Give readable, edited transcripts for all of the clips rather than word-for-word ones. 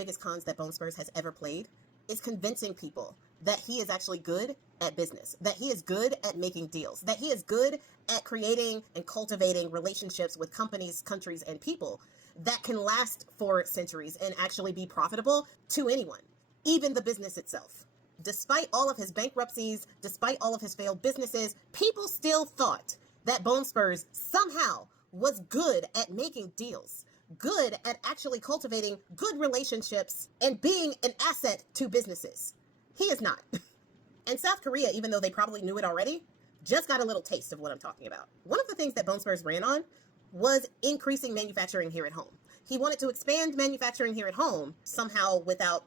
biggest cons that Bone Spurs has ever played is convincing people that he is actually good at business, that he is good at making deals, that he is good at creating and cultivating relationships with companies, countries, and people that can last for centuries and actually be profitable to anyone, even the business itself. Despite all of his bankruptcies, despite all of his failed businesses, people still thought that Bone Spurs somehow was good at making deals, good at actually cultivating good relationships and being an asset to businesses. He is not. And South Korea, even though they probably knew it already, just got a little taste of what I'm talking about. One of the things that Bone Spurs ran on was increasing manufacturing here at home. He wanted to expand manufacturing here at home somehow without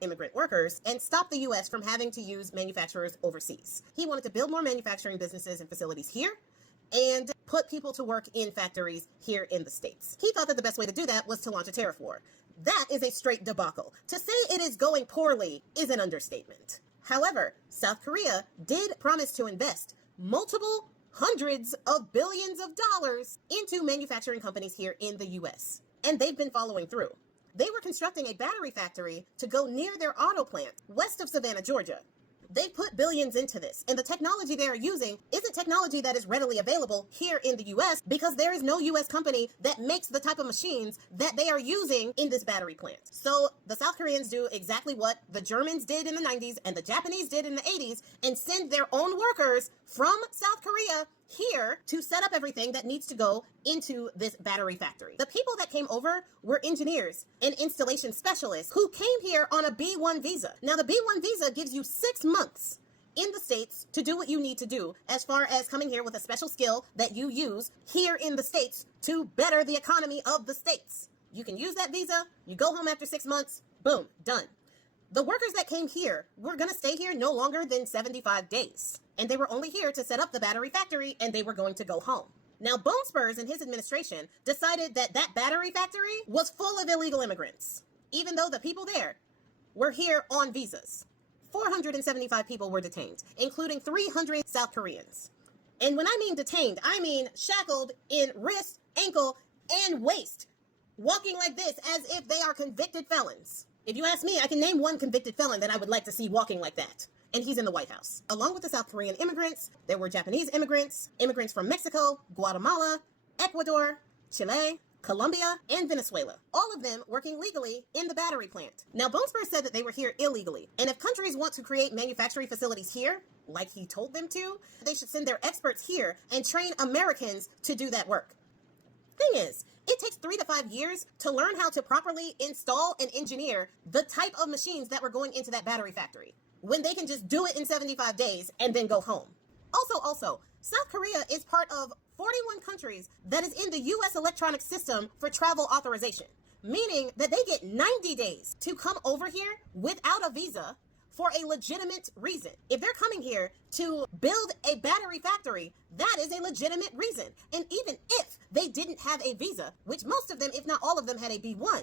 immigrant workers and stop the U.S. from having to use manufacturers overseas. He wanted to build more manufacturing businesses and facilities here and put people to work in factories here in the States. He thought that the best way to do that was to launch a tariff war. That is a straight debacle. To say it is going poorly is an understatement. However, South Korea did promise to invest multiple hundreds of billions of dollars into manufacturing companies here in the U.S. And they've been following through. They were constructing a battery factory to go near their auto plant west of Savannah, Georgia. They put billions into this, and the technology they are using isn't technology that is readily available here in the U.S. because there is no U.S. company that makes the type of machines that they are using in this battery plant. So the South Koreans do exactly what the Germans did in the 90s and the Japanese did in the 80s and send their own workers from South Korea here to set up everything that needs to go into this battery factory. The people that came over were engineers and installation specialists who came here on a B1 visa. Now, the B1 visa gives you 6 months in the States to do what you need to do as far as coming here with a special skill that you use here in the States to better the economy of the States. You can use that visa, you go home after 6 months, boom, done. The workers that came here were going to stay here no longer than 75 days. And they were only here to set up the battery factory and they were going to go home. Now, Bone Spurs and his administration decided that that battery factory was full of illegal immigrants, even though the people there were here on visas. 475 people were detained, including 300 South Koreans. And when I mean detained, I mean shackled in wrist, ankle, and waist, walking like this as if they are convicted felons. If you ask me, I can name one convicted felon that I would like to see walking like that. And he's in the White House. Along with the South Korean immigrants, there were Japanese immigrants, immigrants from Mexico, Guatemala, Ecuador, Chile, Colombia, and Venezuela. All of them working legally in the battery plant. Now, Bone Spurs said that they were here illegally. And if countries want to create manufacturing facilities here, like he told them to, they should send their experts here and train Americans to do that work. Thing is, it takes 3 to 5 years to learn how to properly install and engineer the type of machines that were going into that battery factory, when they can just do it in 75 days and then go home. Also, South Korea is part of 41 countries that is in the U.S. electronic system for travel authorization, meaning that they get 90 days to come over here without a visa for a legitimate reason. If they're coming here to build a battery factory, that is a legitimate reason. And even if they didn't have a visa, which most of them, if not all of them, had a B1,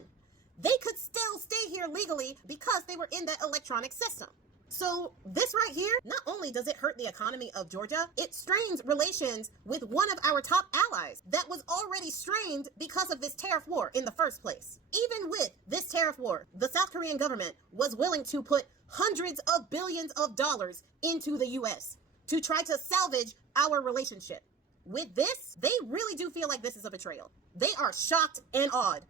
they could still stay here legally because they were in that electronic system. So this right here, not only does it hurt the economy of Georgia, it strains relations with one of our top allies that was already strained because of this tariff war in the first place. Even with this tariff war, the South Korean government was willing to put hundreds of billions of dollars into the U.S. to try to salvage our relationship. With this, they really do feel like this is a betrayal. They are shocked and awed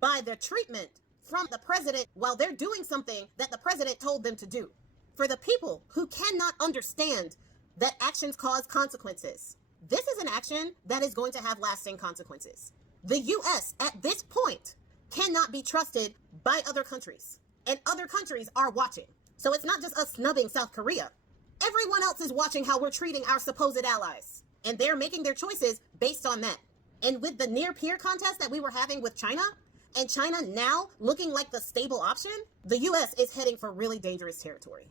by the treatment from the president while they're doing something that the president told them to do. For the people who cannot understand that actions cause consequences, this is an action that is going to have lasting consequences. The U.S. at this point cannot be trusted by other countries, and other countries are watching. So it's not just us snubbing South Korea. Everyone else is watching how we're treating our supposed allies, and they're making their choices based on that. And with the near peer contest that we were having with China, and China now looking like the stable option, the U.S. is heading for really dangerous territory.